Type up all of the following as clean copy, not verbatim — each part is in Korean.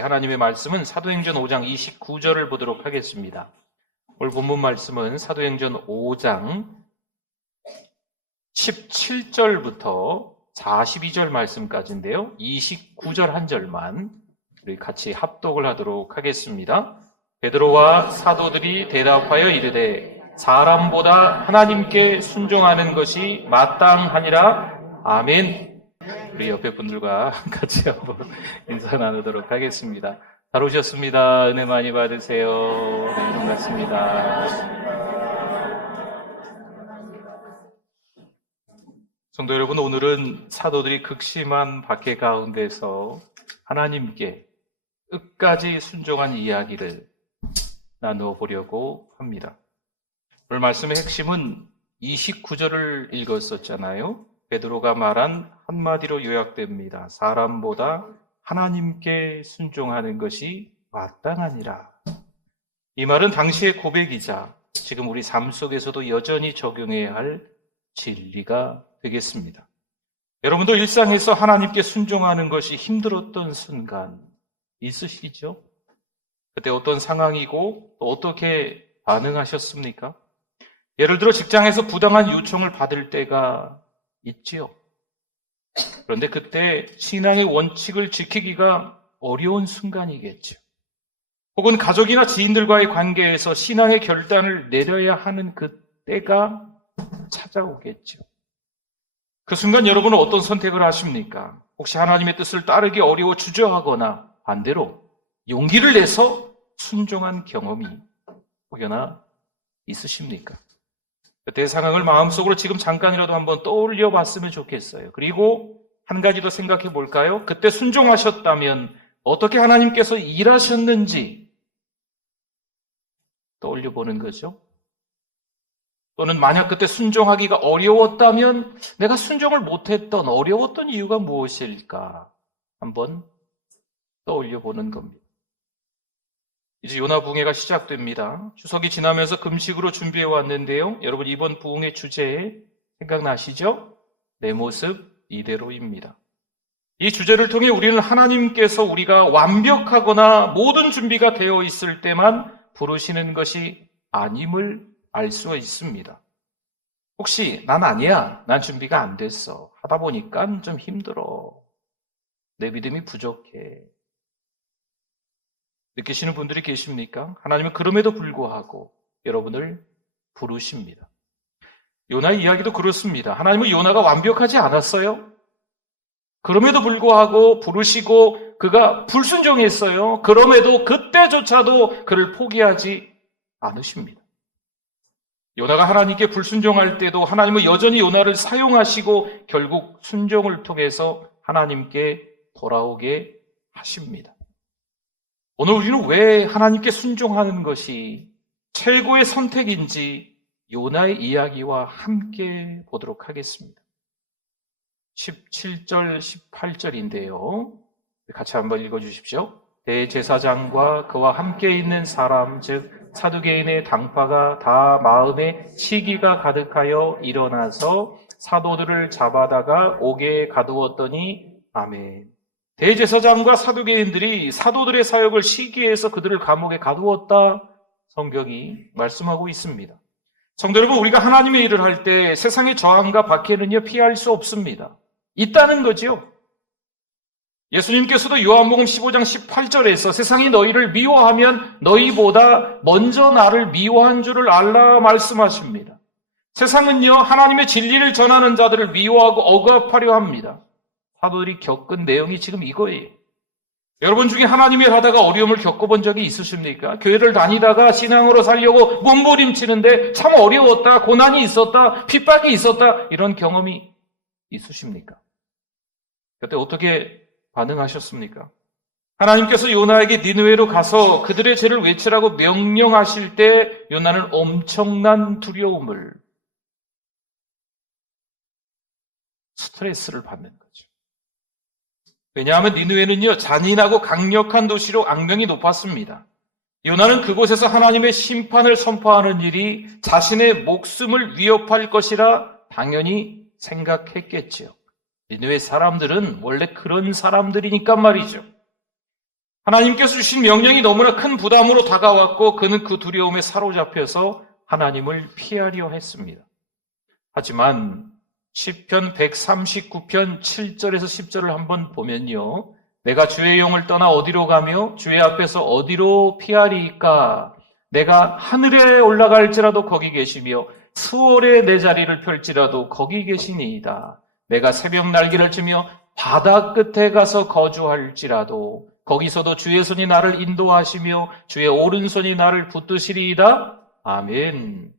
우리 하나님의 말씀은 사도행전 5장 29절을 보도록 하겠습니다. 오늘 본문 말씀은 사도행전 5장 17절부터 42절 말씀까지인데요. 29절 한 절만 우리 같이 합독을 하도록 하겠습니다. 베드로와 사도들이 대답하여 이르되 사람보다 하나님께 순종하는 것이 마땅하니라. 아멘. 우리 옆에 분들과 같이 한번 인사 나누도록 하겠습니다. 잘 오셨습니다. 은혜 많이 받으세요. 네, 반갑습니다. 성도 여러분, 오늘은 사도들이 극심한 박해 가운데서 하나님께 끝까지 순종한 이야기를 나누어 보려고 합니다. 오늘 말씀의 핵심은 29절을 읽었었잖아요. 베드로가 말한 한마디로 요약됩니다. 사람보다 하나님께 순종하는 것이 마땅하니라. 이 말은 당시의 고백이자 지금 우리 삶 속에서도 여전히 적용해야 할 진리가 되겠습니다. 여러분도 일상에서 하나님께 순종하는 것이 힘들었던 순간 있으시죠? 그때 어떤 상황이고 또 어떻게 반응하셨습니까? 예를 들어 직장에서 부당한 요청을 받을 때가 있지요. 그런데 그때 신앙의 원칙을 지키기가 어려운 순간이겠죠. 혹은 가족이나 지인들과의 관계에서 신앙의 결단을 내려야 하는 그때가 찾아오겠죠. 그 순간 여러분은 어떤 선택을 하십니까? 혹시 하나님의 뜻을 따르기 어려워 주저하거나 반대로 용기를 내서 순종한 경험이 혹여나 있으십니까? 그때 상황을 마음속으로 지금 잠깐이라도 한번 떠올려 봤으면 좋겠어요. 그리고 한 가지 더 생각해 볼까요? 그때 순종하셨다면 어떻게 하나님께서 일하셨는지 떠올려 보는 거죠. 또는 만약 그때 순종하기가 어려웠다면 내가 순종을 못했던 어려웠던 이유가 무엇일까 한번 떠올려 보는 겁니다. 이제 요나 부흥회가 시작됩니다. 추석이 지나면서 금식으로 준비해 왔는데요. 여러분 이번 부흥회 주제에 생각나시죠? 내 모습 이대로입니다. 이 주제를 통해 우리는 하나님께서 우리가 완벽하거나 모든 준비가 되어 있을 때만 부르시는 것이 아님을 알 수 있습니다. 혹시 난 아니야. 난 준비가 안 됐어. 하다 보니까 좀 힘들어. 내 믿음이 부족해. 느끼시는 분들이 계십니까? 하나님은 그럼에도 불구하고 여러분을 부르십니다. 요나의 이야기도 그렇습니다. 하나님은 요나가 완벽하지 않았어요. 그럼에도 불구하고 부르시고 그가 불순종했어요. 그럼에도 그때조차도 그를 포기하지 않으십니다. 요나가 하나님께 불순종할 때도 하나님은 여전히 요나를 사용하시고 결국 순종을 통해서 하나님께 돌아오게 하십니다. 오늘 우리는 왜 하나님께 순종하는 것이 최고의 선택인지 요나의 이야기와 함께 보도록 하겠습니다. 17절, 18절인데요. 같이 한번 읽어주십시오. 대제사장과 그와 함께 있는 사람, 즉 사두개인의 당파가 다 마음에 시기가 가득하여 일어나서 사도들을 잡아다가 옥에 가두었더니 아멘. 대제사장과 사두개인들이 사도들의 사역을 시기해서 그들을 감옥에 가두었다. 성경이 말씀하고 있습니다. 성도 여러분, 우리가 하나님의 일을 할 때 세상의 저항과 박해는요 피할 수 없습니다. 있다는 거죠. 예수님께서도 요한복음 15장 18절에서 세상이 너희를 미워하면 너희보다 먼저 나를 미워한 줄을 알라 말씀하십니다. 세상은요 하나님의 진리를 전하는 자들을 미워하고 억압하려 합니다. 사도들이 겪은 내용이 지금 이거예요. 여러분 중에 하나님의 일 하다가 어려움을 겪어본 적이 있으십니까? 교회를 다니다가 신앙으로 살려고 몸부림치는데 참 어려웠다, 고난이 있었다, 핍박이 있었다 이런 경험이 있으십니까? 그때 어떻게 반응하셨습니까? 하나님께서 요나에게 니느웨로 가서 그들의 죄를 외치라고 명령하실 때 요나는 엄청난 두려움을, 스트레스를 받는 거죠. 왜냐하면 니느웨는요 잔인하고 강력한 도시로 악명이 높았습니다. 요나는 그곳에서 하나님의 심판을 선포하는 일이 자신의 목숨을 위협할 것이라 당연히 생각했겠지요. 니느웨 사람들은 원래 그런 사람들이니까 말이죠. 하나님께서 주신 명령이 너무나 큰 부담으로 다가왔고 그는 그 두려움에 사로잡혀서 하나님을 피하려 했습니다. 하지만 시편 139편 7절에서 10절을 한번 보면요. 내가 주의 영을 떠나 어디로 가며 주의 앞에서 어디로 피하리이까? 내가 하늘에 올라갈지라도 거기 계시며 수월에 내 자리를 펼지라도 거기 계시니이다. 내가 새벽 날개를 치며 바다 끝에 가서 거주할지라도 거기서도 주의 손이 나를 인도하시며 주의 오른손이 나를 붙드시리이다. 아멘.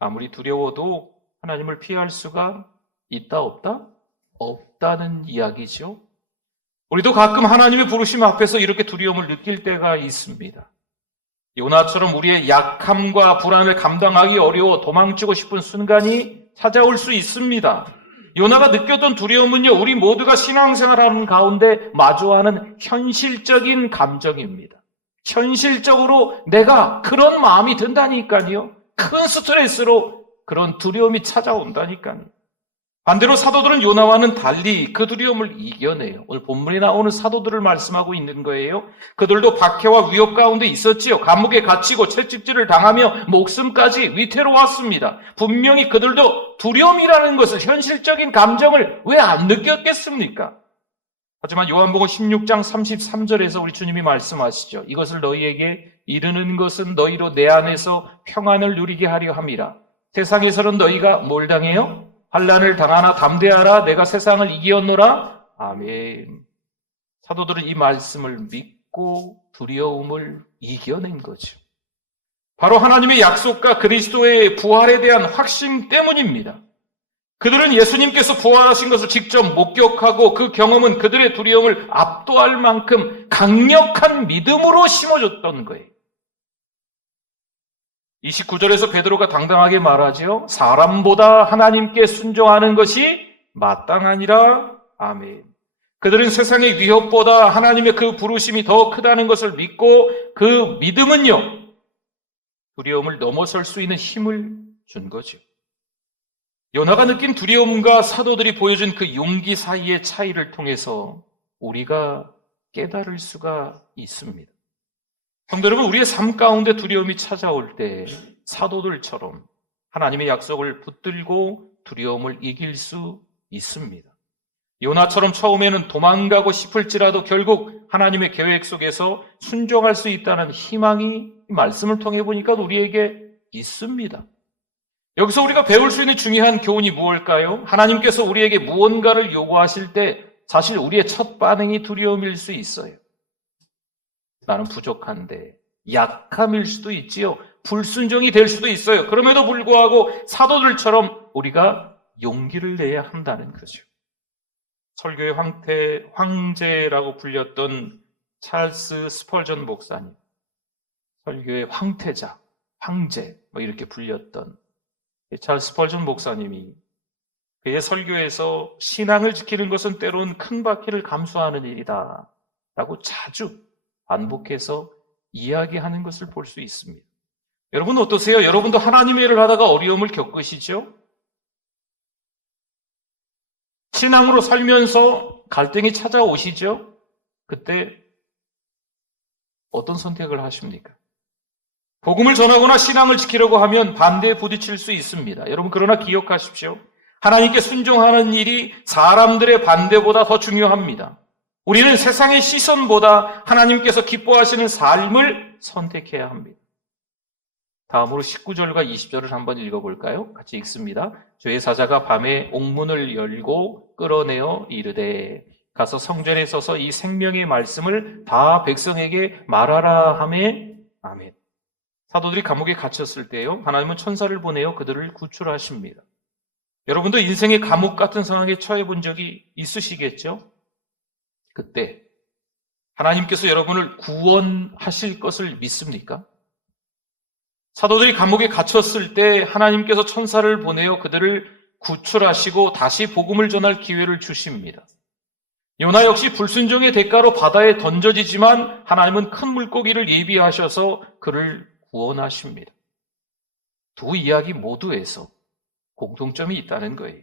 아무리 두려워도 하나님을 피할 수가 있다 없다? 없다는 이야기죠. 우리도 가끔 하나님의 부르심 앞에서 이렇게 두려움을 느낄 때가 있습니다. 요나처럼 우리의 약함과 불안을 감당하기 어려워 도망치고 싶은 순간이 찾아올 수 있습니다. 요나가 느꼈던 두려움은요, 우리 모두가 신앙생활하는 가운데 마주하는 현실적인 감정입니다. 현실적으로 내가 그런 마음이 든다니까요. 큰 스트레스로 그런 두려움이 찾아온다니까요. 반대로 사도들은 요나와는 달리 그 두려움을 이겨내요. 오늘 본문에 나오는 사도들을 말씀하고 있는 거예요. 그들도 박해와 위협 가운데 있었지요. 감옥에 갇히고 채찍질을 당하며 목숨까지 위태로웠습니다. 분명히 그들도 두려움이라는 것을, 현실적인 감정을 왜 안 느꼈겠습니까? 하지만 요한복음 16장 33절에서 우리 주님이 말씀하시죠. 이것을 너희에게 이르는 것은 너희로 내 안에서 평안을 누리게 하려 함이라. 세상에서는 너희가 뭘 당해요? 환난을 당하나 담대하라. 내가 세상을 이기었노라. 아멘. 사도들은 이 말씀을 믿고 두려움을 이겨낸 거죠. 바로 하나님의 약속과 그리스도의 부활에 대한 확신 때문입니다. 그들은 예수님께서 부활하신 것을 직접 목격하고 그 경험은 그들의 두려움을 압도할 만큼 강력한 믿음으로 심어줬던 거예요. 29절에서 베드로가 당당하게 말하죠. 사람보다 하나님께 순종하는 것이 마땅하니라. 아멘. 그들은 세상의 위협보다 하나님의 그 부르심이 더 크다는 것을 믿고 그 믿음은요, 두려움을 넘어설 수 있는 힘을 준 거죠. 요나가 느낀 두려움과 사도들이 보여준 그 용기 사이의 차이를 통해서 우리가 깨달을 수가 있습니다. 성도 여러분, 우리의 삶 가운데 두려움이 찾아올 때 사도들처럼 하나님의 약속을 붙들고 두려움을 이길 수 있습니다. 요나처럼 처음에는 도망가고 싶을지라도 결국 하나님의 계획 속에서 순종할 수 있다는 희망이 이 말씀을 통해 보니까 우리에게 있습니다. 여기서 우리가 배울 수 있는 중요한 교훈이 무엇일까요? 하나님께서 우리에게 무언가를 요구하실 때 사실 우리의 첫 반응이 두려움일 수 있어요. 나는 부족한데, 약함일 수도 있지요. 불순종이 될 수도 있어요. 그럼에도 불구하고 사도들처럼 우리가 용기를 내야 한다는 거죠. 설교의 황제라고 불렸던 찰스 스펄전 목사님, 설교의 황태자, 황제 이렇게 불렸던 찰스 스펄전 목사님이 그의 설교에서 신앙을 지키는 것은 때론 큰 바퀴를 감수하는 일이다 라고 자주 반복해서 이야기하는 것을 볼 수 있습니다. 여러분 어떠세요? 여러분도 하나님의 일을 하다가 어려움을 겪으시죠? 신앙으로 살면서 갈등이 찾아오시죠? 그때 어떤 선택을 하십니까? 복음을 전하거나 신앙을 지키려고 하면 반대에 부딪힐 수 있습니다. 여러분 그러나 기억하십시오. 하나님께 순종하는 일이 사람들의 반대보다 더 중요합니다. 우리는 세상의 시선보다 하나님께서 기뻐하시는 삶을 선택해야 합니다. 다음으로 19절과 20절을 한번 읽어볼까요? 같이 읽습니다. 주의 사자가 밤에 옥문을 열고 끌어내어 이르되 가서 성전에 서서 이 생명의 말씀을 다 백성에게 말하라 하매 아멘. 사도들이 감옥에 갇혔을 때요, 하나님은 천사를 보내어 그들을 구출하십니다. 여러분도 인생의 감옥 같은 상황에 처해 본 적이 있으시겠죠? 그때 하나님께서 여러분을 구원하실 것을 믿습니까? 사도들이 감옥에 갇혔을 때 하나님께서 천사를 보내어 그들을 구출하시고 다시 복음을 전할 기회를 주십니다. 요나 역시 불순종의 대가로 바다에 던져지지만 하나님은 큰 물고기를 예비하셔서 그를 구원하십니다. 두 이야기 모두에서 공통점이 있다는 거예요.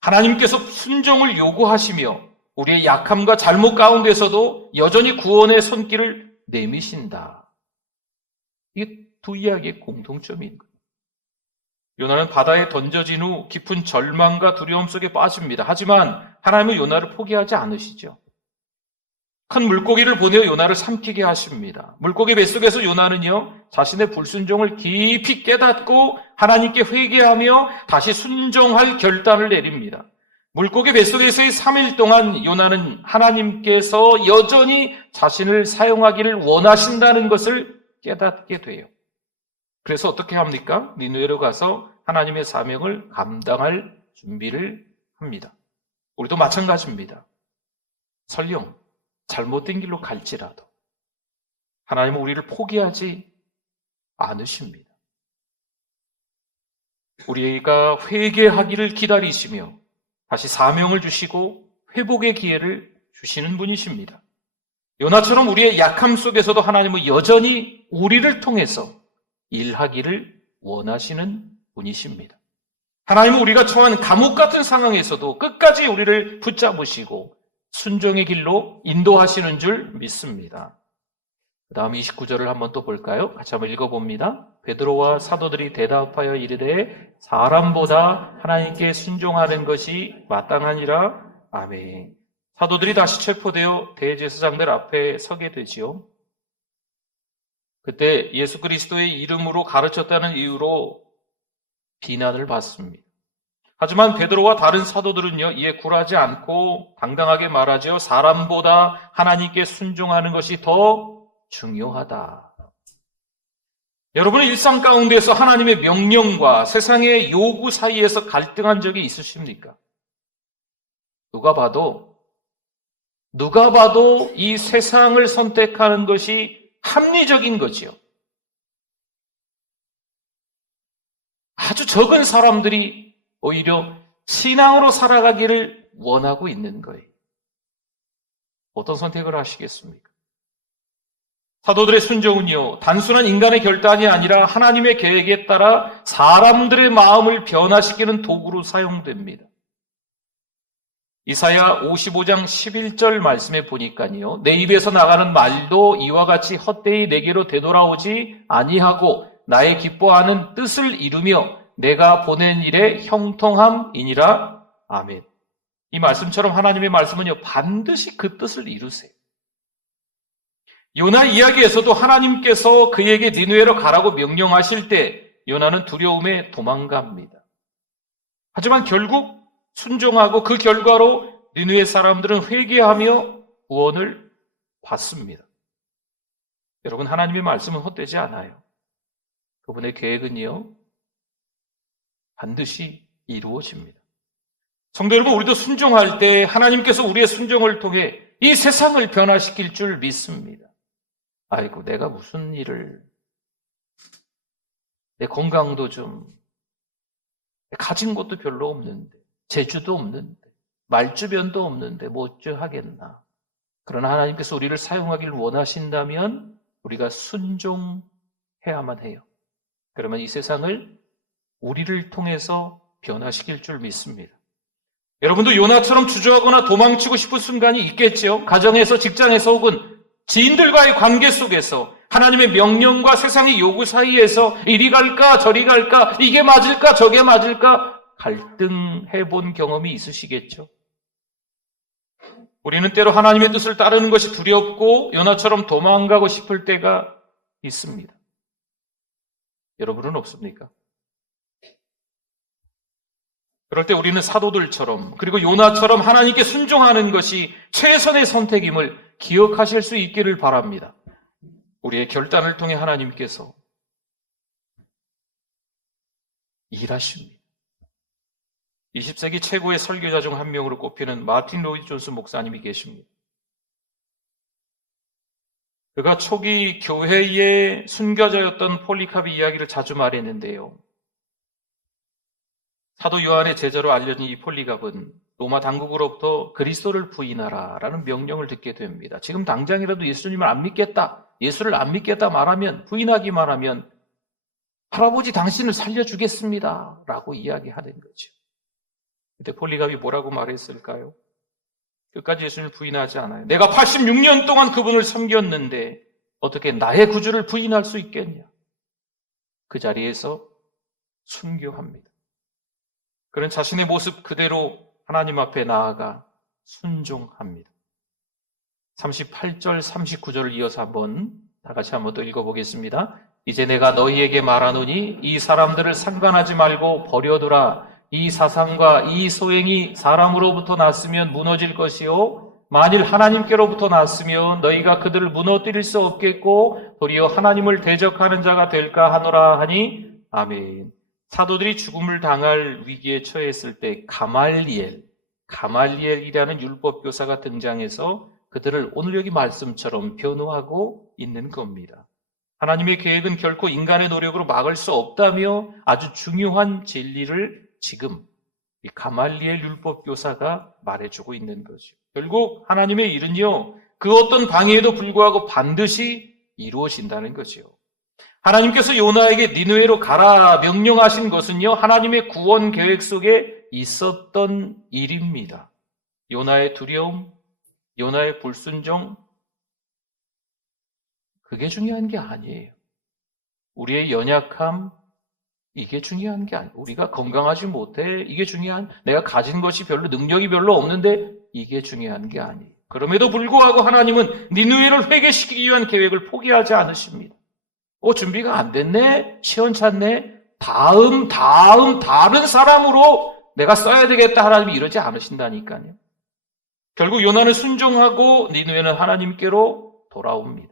하나님께서 순종을 요구하시며 우리의 약함과 잘못 가운데서도 여전히 구원의 손길을 내미신다. 이게 두 이야기의 공통점인 거예요. 요나는 바다에 던져진 후 깊은 절망과 두려움 속에 빠집니다. 하지만 하나님은 요나를 포기하지 않으시죠. 큰 물고기를 보내어 요나를 삼키게 하십니다. 물고기 뱃속에서 요나는요, 자신의 불순종을 깊이 깨닫고 하나님께 회개하며 다시 순종할 결단을 내립니다. 물고기 뱃속에서의 3일 동안 요나는 하나님께서 여전히 자신을 사용하기를 원하신다는 것을 깨닫게 돼요. 그래서 어떻게 합니까? 니느웨로 가서 하나님의 사명을 감당할 준비를 합니다. 우리도 마찬가지입니다. 설령 잘못된 길로 갈지라도 하나님은 우리를 포기하지 않으십니다. 우리가 회개하기를 기다리시며 다시 사명을 주시고 회복의 기회를 주시는 분이십니다. 요나처럼 우리의 약함 속에서도 하나님은 여전히 우리를 통해서 일하기를 원하시는 분이십니다. 하나님은 우리가 처한 감옥 같은 상황에서도 끝까지 우리를 붙잡으시고 순종의 길로 인도하시는 줄 믿습니다. 그 다음 29절을 한번 또 볼까요? 같이 한번 읽어봅니다. 베드로와 사도들이 대답하여 이르되 사람보다 하나님께 순종하는 것이 마땅하니라. 아멘. 사도들이 다시 체포되어 대제사장들 앞에 서게 되지요. 그때 예수 그리스도의 이름으로 가르쳤다는 이유로 비난을 받습니다. 하지만 베드로와 다른 사도들은요, 이에 굴하지 않고 당당하게 말하죠. 사람보다 하나님께 순종하는 것이 더 중요하다. 여러분의 일상 가운데서 하나님의 명령과 세상의 요구 사이에서 갈등한 적이 있으십니까? 누가 봐도 이 세상을 선택하는 것이 합리적인 거지요. 아주 적은 사람들이 오히려 신앙으로 살아가기를 원하고 있는 거예요. 어떤 선택을 하시겠습니까? 사도들의 순종은요, 단순한 인간의 결단이 아니라 하나님의 계획에 따라 사람들의 마음을 변화시키는 도구로 사용됩니다. 이사야 55장 11절 말씀에 보니까요, 내 입에서 나가는 말도 이와 같이 헛되이 내게로 되돌아오지 아니하고 나의 기뻐하는 뜻을 이루며 내가 보낸 일에 형통함이니라. 아멘. 이 말씀처럼 하나님의 말씀은요, 반드시 그 뜻을 이루세요. 요나 이야기에서도 하나님께서 그에게 니느웨로 가라고 명령하실 때 요나는 두려움에 도망갑니다. 하지만 결국 순종하고 그 결과로 니느웨 사람들은 회개하며 구원을 받습니다. 여러분, 하나님의 말씀은 헛되지 않아요. 그분의 계획은요, 반드시 이루어집니다. 성도 여러분, 우리도 순종할 때 하나님께서 우리의 순종을 통해 이 세상을 변화시킬 줄 믿습니다. 아이고, 내가 무슨 일을, 내 건강도 좀, 가진 것도 별로 없는데, 재주도 없는데, 말주변도 없는데 뭐 어쩌하겠나. 그러나 하나님께서 우리를 사용하기를 원하신다면 우리가 순종해야만 해요. 그러면 이 세상을 우리를 통해서 변화시킬 줄 믿습니다. 여러분도 요나처럼 주저하거나 도망치고 싶은 순간이 있겠죠. 가정에서, 직장에서 혹은 지인들과의 관계 속에서 하나님의 명령과 세상의 요구 사이에서 이리 갈까 저리 갈까, 이게 맞을까 저게 맞을까 갈등해 본 경험이 있으시겠죠. 우리는 때로 하나님의 뜻을 따르는 것이 두렵고 요나처럼 도망가고 싶을 때가 있습니다. 여러분은 없습니까? 그럴 때 우리는 사도들처럼, 그리고 요나처럼 하나님께 순종하는 것이 최선의 선택임을 기억하실 수 있기를 바랍니다. 우리의 결단을 통해 하나님께서 일하십니다. 20세기 최고의 설교자 중 한 명으로 꼽히는 마틴 로이드 존스 목사님이 계십니다. 그가 초기 교회의 순교자였던 폴리카비 이야기를 자주 말했는데요. 사도 요한의 제자로 알려진 이 폴리갑은 로마 당국으로부터 그리스도를 부인하라라는 명령을 듣게 됩니다. 지금 당장이라도 예수님을 안 믿겠다, 예수를 안 믿겠다 말하면, 부인하기만 하면 할아버지 당신을 살려주겠습니다 라고 이야기하는 거죠. 그때 폴리갑이 뭐라고 말했을까요? 끝까지 예수님을 부인하지 않아요. 내가 86년 동안 그분을 섬겼는데 어떻게 나의 구주를 부인할 수 있겠냐? 그 자리에서 순교합니다. 그는 자신의 모습 그대로 하나님 앞에 나아가 순종합니다. 38절, 39절을 이어서 다 같이 한번 더 읽어보겠습니다. 이제 내가 너희에게 말하노니 이 사람들을 상관하지 말고 버려두라. 이 사상과 이 소행이 사람으로부터 났으면 무너질 것이요 만일 하나님께로부터 났으면 너희가 그들을 무너뜨릴 수 없겠고 도리어 하나님을 대적하는 자가 될까 하노라 하니 아멘. 사도들이 죽음을 당할 위기에 처했을 때 가말리엘이라는 율법교사가 등장해서 그들을 오늘 여기 말씀처럼 변호하고 있는 겁니다. 하나님의 계획은 결코 인간의 노력으로 막을 수 없다며 아주 중요한 진리를 지금 이 가말리엘 율법교사가 말해주고 있는 거죠. 결국 하나님의 일은요, 그 어떤 방해에도 불구하고 반드시 이루어진다는 거죠. 하나님께서 요나에게 니느웨로 가라 명령하신 것은요, 하나님의 구원 계획 속에 있었던 일입니다. 요나의 두려움, 요나의 불순종, 그게 중요한 게 아니에요. 우리의 연약함, 이게 중요한 게 아니에요. 우리가 건강하지 못해, 이게 내가 가진 것이 능력이 별로 없는데, 이게 중요한 게 아니에요. 그럼에도 불구하고 하나님은 니느웨를 회개시키기 위한 계획을 포기하지 않으십니다. 준비가 안 됐네? 시원찮네? 다른 사람으로 내가 써야 되겠다. 하나님이 이러지 않으신다니까요. 결국 요나는 순종하고 니느웨는 하나님께로 돌아옵니다.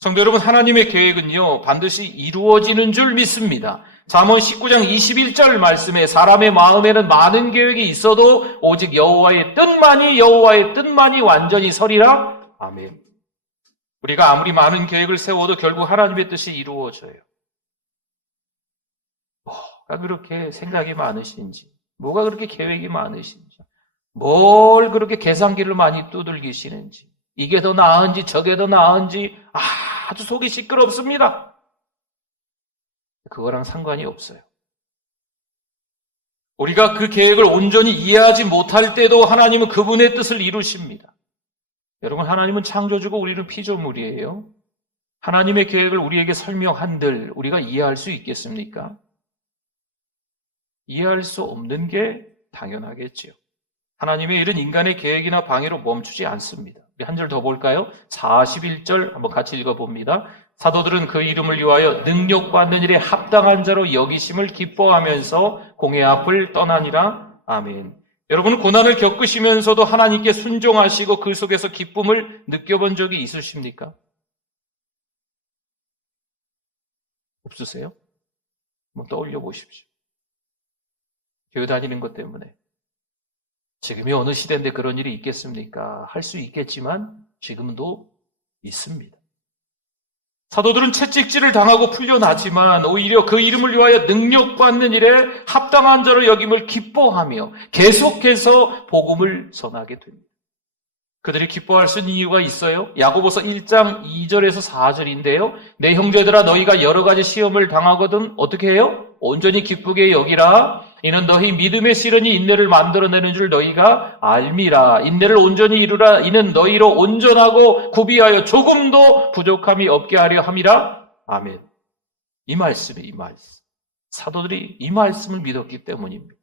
성도 여러분, 하나님의 계획은요, 반드시 이루어지는 줄 믿습니다. 잠언 19장 21절 말씀에 사람의 마음에는 많은 계획이 있어도 오직 여호와의 뜻만이 완전히 서리라. 아멘. 우리가 아무리 많은 계획을 세워도 결국 하나님의 뜻이 이루어져요. 뭐가 그렇게 생각이 많으신지, 뭐가 그렇게 계획이 많으신지, 뭘 그렇게 계산기를 많이 두들기시는지, 이게 더 나은지 저게 더 나은지 아주 속이 시끄럽습니다. 그거랑 상관이 없어요. 우리가 그 계획을 온전히 이해하지 못할 때도 하나님은 그분의 뜻을 이루십니다. 여러분, 하나님은 창조주고 우리는 피조물이에요. 하나님의 계획을 우리에게 설명한들 우리가 이해할 수 있겠습니까? 이해할 수 없는 게 당연하겠지요. 하나님의 일은 인간의 계획이나 방해로 멈추지 않습니다. 우리 한 절 더 볼까요? 41절 한번 같이 읽어봅니다. 사도들은 그 이름을 위하여 능력받는 일에 합당한 자로 여기심을 기뻐하면서 공회 앞을 떠나니라. 아멘. 여러분, 고난을 겪으시면서도 하나님께 순종하시고 그 속에서 기쁨을 느껴본 적이 있으십니까? 없으세요? 한번 떠올려 보십시오. 교회 다니는 것 때문에. 지금이 어느 시대인데 그런 일이 있겠습니까? 할 수 있겠지만 지금도 있습니다. 사도들은 채찍질을 당하고 풀려나지만 오히려 그 이름을 위하여 능력받는 일에 합당한 자로 여김을 기뻐하며 계속해서 복음을 전하게 됩니다. 그들이 기뻐할 수 있는 이유가 있어요. 야고보서 1장 2절에서 4절인데요. 내 형제들아, 너희가 여러 가지 시험을 당하거든 어떻게 해요? 온전히 기쁘게 여기라. 이는 너희 믿음의 시련이 인내를 만들어내는 줄 너희가 알미라. 인내를 온전히 이루라. 이는 너희로 온전하고 구비하여 조금도 부족함이 없게 하려 함이라. 아멘. 이 말씀. 사도들이 이 말씀을 믿었기 때문입니다.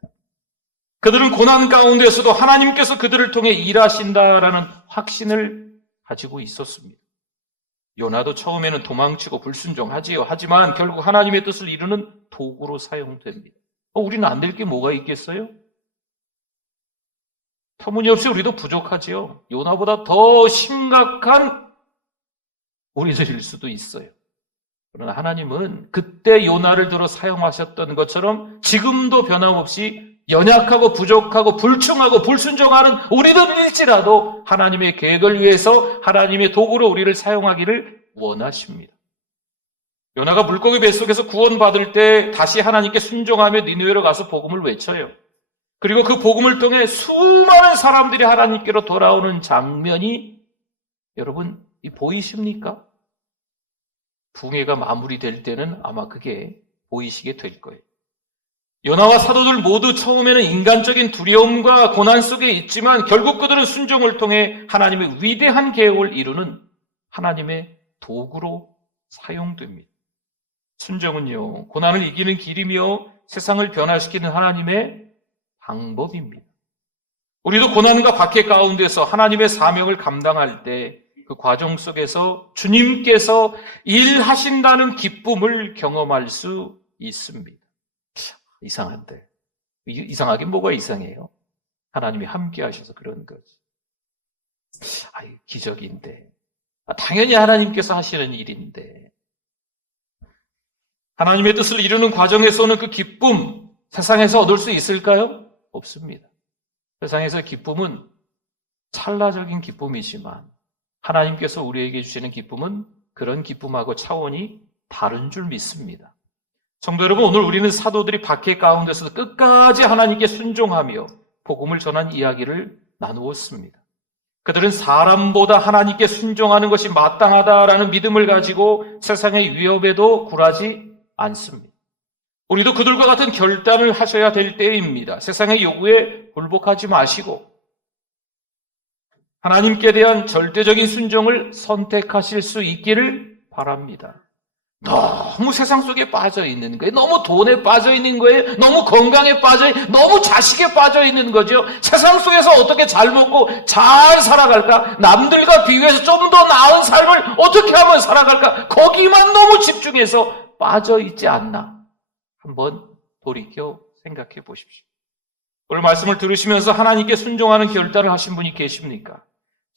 그들은 고난 가운데서도 하나님께서 그들을 통해 일하신다라는 확신을 가지고 있었습니다. 요나도 처음에는 도망치고 불순종하지요. 하지만 결국 하나님의 뜻을 이루는 도구로 사용됩니다. 우리는 안 될 게 뭐가 있겠어요? 터무니없이 우리도 부족하지요. 요나보다 더 심각한 우리들일 수도 있어요. 그러나 하나님은 그때 요나를 들어 사용하셨던 것처럼 지금도 변함없이 연약하고 부족하고 불충하고 불순종하는 우리들일지라도 하나님의 계획을 위해서 하나님의 도구로 우리를 사용하기를 원하십니다. 요나가 물고기 뱃속에서 구원받을 때 다시 하나님께 순종하며 니느웨로 가서 복음을 외쳐요. 그리고 그 복음을 통해 수많은 사람들이 하나님께로 돌아오는 장면이 여러분 보이십니까? 붕해가 마무리될 때는 아마 그게 보이시게 될 거예요. 요나와 사도들 모두 처음에는 인간적인 두려움과 고난 속에 있지만 결국 그들은 순종을 통해 하나님의 위대한 계획을 이루는 하나님의 도구로 사용됩니다. 순종은요, 고난을 이기는 길이며 세상을 변화시키는 하나님의 방법입니다. 우리도 고난과 박해 가운데서 하나님의 사명을 감당할 때 그 과정 속에서 주님께서 일하신다는 기쁨을 경험할 수 있습니다. 이상한데. 이상하긴 뭐가 이상해요? 하나님이 함께 하셔서 그런 거지. 기적인데. 당연히 하나님께서 하시는 일인데. 하나님의 뜻을 이루는 과정에서는 그 기쁨, 세상에서 얻을 수 있을까요? 없습니다. 세상에서 기쁨은 찰나적인 기쁨이지만 하나님께서 우리에게 주시는 기쁨은 그런 기쁨하고 차원이 다른 줄 믿습니다. 성도 여러분, 오늘 우리는 사도들이 박해 가운데서 끝까지 하나님께 순종하며 복음을 전한 이야기를 나누었습니다. 그들은 사람보다 하나님께 순종하는 것이 마땅하다라는 믿음을 가지고 세상의 위협에도 굴하지 않습니다. 우리도 그들과 같은 결단을 하셔야 될 때입니다. 세상의 요구에 굴복하지 마시고 하나님께 대한 절대적인 순종을 선택하실 수 있기를 바랍니다. 너무 세상 속에 빠져 있는 거예요. 너무 돈에 빠져 있는 거예요. 너무 건강에 빠져 있는, 너무 자식에 빠져 있는 거죠. 세상 속에서 어떻게 잘 먹고 잘 살아갈까? 남들과 비교해서 좀 더 나은 삶을 어떻게 하면 살아갈까? 거기만 너무 집중해서 빠져 있지 않나? 한번 돌이켜 생각해 보십시오. 오늘 말씀을 들으시면서 하나님께 순종하는 결단을 하신 분이 계십니까?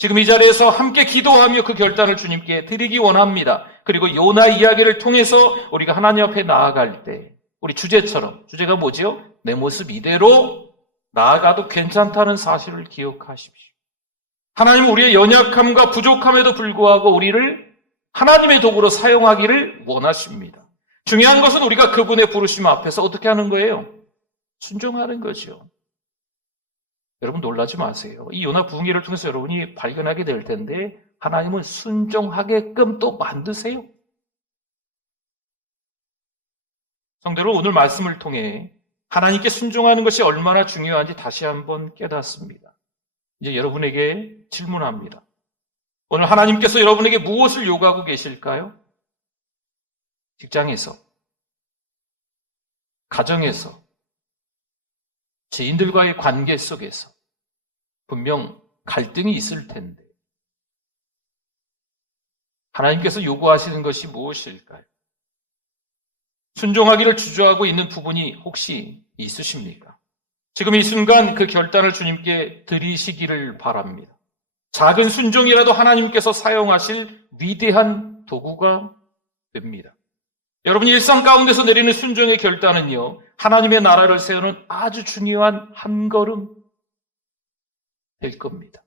지금 이 자리에서 함께 기도하며 그 결단을 주님께 드리기 원합니다. 그리고 요나 이야기를 통해서 우리가 하나님 앞에 나아갈 때 우리 주제가 뭐지요? 내 모습 이대로 나아가도 괜찮다는 사실을 기억하십시오. 하나님은 우리의 연약함과 부족함에도 불구하고 우리를 하나님의 도구로 사용하기를 원하십니다. 중요한 것은 우리가 그분의 부르심 앞에서 어떻게 하는 거예요? 순종하는 거죠. 여러분 놀라지 마세요. 이 요나 부흥기를 통해서 여러분이 발견하게 될 텐데 하나님은 순종하게끔 또 만드세요. 성도 여러분, 오늘 말씀을 통해 하나님께 순종하는 것이 얼마나 중요한지 다시 한번 깨닫습니다. 이제 여러분에게 질문합니다. 오늘 하나님께서 여러분에게 무엇을 요구하고 계실까요? 직장에서, 가정에서, 지인들과의 관계 속에서 분명 갈등이 있을 텐데 하나님께서 요구하시는 것이 무엇일까요? 순종하기를 주저하고 있는 부분이 혹시 있으십니까? 지금 이 순간 그 결단을 주님께 드리시기를 바랍니다. 작은 순종이라도 하나님께서 사용하실 위대한 도구가 됩니다. 여러분 일상 가운데서 내리는 순종의 결단은요, 하나님의 나라를 세우는 아주 중요한 한 걸음 될 겁니다.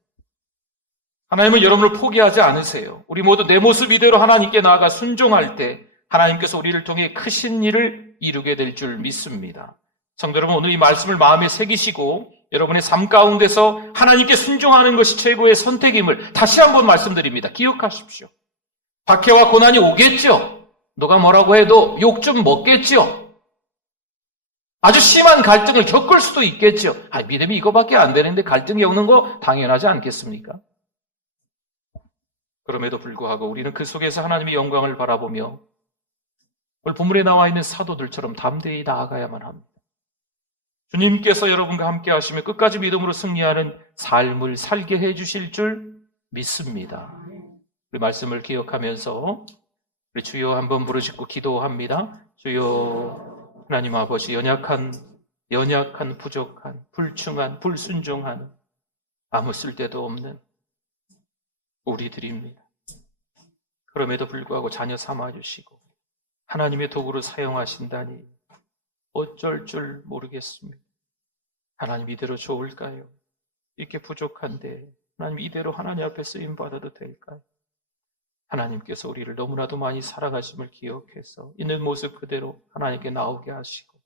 하나님은 여러분을 포기하지 않으세요. 우리 모두 내 모습 이대로 하나님께 나아가 순종할 때 하나님께서 우리를 통해 크신 일을 이루게 될 줄 믿습니다. 성도 여러분, 오늘 이 말씀을 마음에 새기시고 여러분의 삶 가운데서 하나님께 순종하는 것이 최고의 선택임을 다시 한번 말씀드립니다. 기억하십시오. 박해와 고난이 오겠죠. 누가 뭐라고 해도 욕 좀 먹겠죠. 아주 심한 갈등을 겪을 수도 있겠죠. 믿음이 이거밖에 안 되는데 갈등이 오는 거 당연하지 않겠습니까? 그럼에도 불구하고 우리는 그 속에서 하나님의 영광을 바라보며 오늘 본문에 나와 있는 사도들처럼 담대히 나아가야만 합니다. 주님께서 여러분과 함께 하시며 끝까지 믿음으로 승리하는 삶을 살게 해주실 줄 믿습니다. 우리 말씀을 기억하면서 우리 주여 한번 부르짖고 기도합니다. 주여 하나님 아버지, 연약한, 부족한, 불충한, 불순종한, 아무 쓸데도 없는 우리들입니다. 그럼에도 불구하고 자녀 삼아주시고 하나님의 도구로 사용하신다니 어쩔 줄 모르겠습니다. 하나님 이대로 좋을까요? 이렇게 부족한데 하나님 이대로 하나님 앞에 쓰임받아도 될까요? 하나님께서 우리를 너무나도 많이 사랑하심을 기억해서 있는 모습 그대로 하나님께 나오게 하시고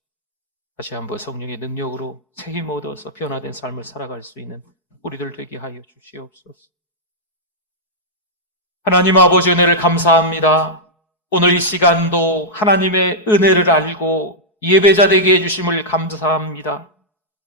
다시 한번 성령의 능력으로 새 힘 얻어서 변화된 삶을 살아갈 수 있는 우리들 되게 하여 주시옵소서. 하나님 아버지 은혜를 감사합니다. 오늘 이 시간도 하나님의 은혜를 알고 예배자 되게 해주심을 감사합니다.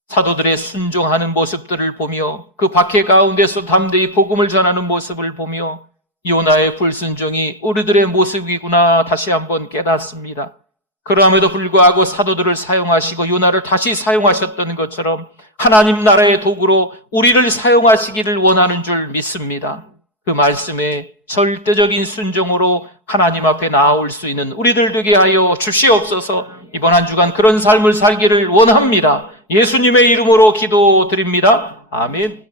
사도들의 순종하는 모습들을 보며 그 박해 가운데서 담대히 복음을 전하는 모습을 보며 요나의 불순종이 우리들의 모습이구나 다시 한번 깨닫습니다. 그럼에도 불구하고 사도들을 사용하시고 요나를 다시 사용하셨던 것처럼 하나님 나라의 도구로 우리를 사용하시기를 원하는 줄 믿습니다. 그 말씀에 절대적인 순종으로 하나님 앞에 나아올 수 있는 우리들 되게 하여 주시옵소서. 이번 한 주간 그런 삶을 살기를 원합니다. 예수님의 이름으로 기도드립니다. 아멘.